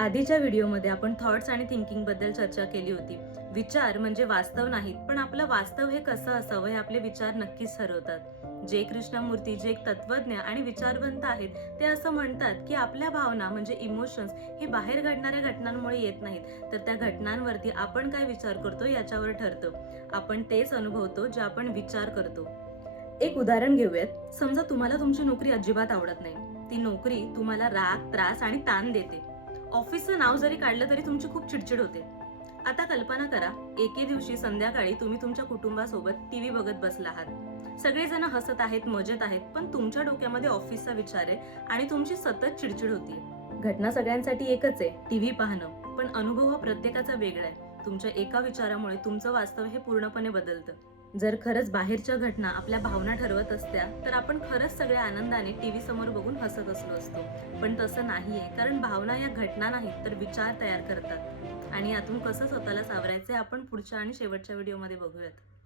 आधीच्या व्हिडिओमध्ये आपण थॉट्स आणि थिंकिंग बद्दल चर्चा केली होती. विचार म्हणजे वास्तव नाहीत, पण आपलं वास्तव हे कसं असावं हे आपले विचार नक्कीच ठरवतात. जे कृष्णमूर्ती जे एक तत्वज्ञ आणि विचारवंत आहेत, ते असं म्हणतात की आपल्या भावना म्हणजे इमोशन्स हे बाहेर घडणाऱ्या घटनांमुळे येत नाहीत, तर त्या घटनांवरती आपण काय विचार करतो याच्यावर ठरतं. आपण तेच अनुभवतो जे आपण विचार करतो. एक उदाहरण घेऊयात. समजा तुम्हाला तुमची नोकरी अजिबात आवडत नाही. ती नोकरी तुम्हाला राग, त्रास आणि ताण देते. ऑफिसचं नाव जरी काढलं तरी तुमची खूप चिडचिड होते. आता कल्पना करा, एके दिवशी संध्याकाळी तुम्ही तुमच्या कुटुंबासोबत टीव्ही बघत बसला आहात. सगळेजण हसत आहेत, मजेत आहेत, पण तुमच्या डोक्यामध्ये ऑफिसचा विचार आहे आणि तुमची सतत चिडचिड होतीये. घटना सगळ्यांसाठी एकच आहे, टीव्ही पाहणं, पण अनुभव हा प्रत्येकाचा वेगळा आहे. तुमच्या एका विचारामुळे तुमचं वास्तव हे पूर्णपणे बदलतं. जर खरंच बाहेरच्या घटना आपल्या भावना ठरवत असत्या, तर आपण खरंच सगळ्या आनंदाने टीव्ही समोर बघून हसत असलो असतो. पण तसं नाहीये, कारण भावना या घटना नाहीत तर विचार तयार करतात. आणि यातून कसं स्वतःला सावरायचे आपण पुढच्या आणि शेवटच्या व्हिडिओमध्ये बघूयात.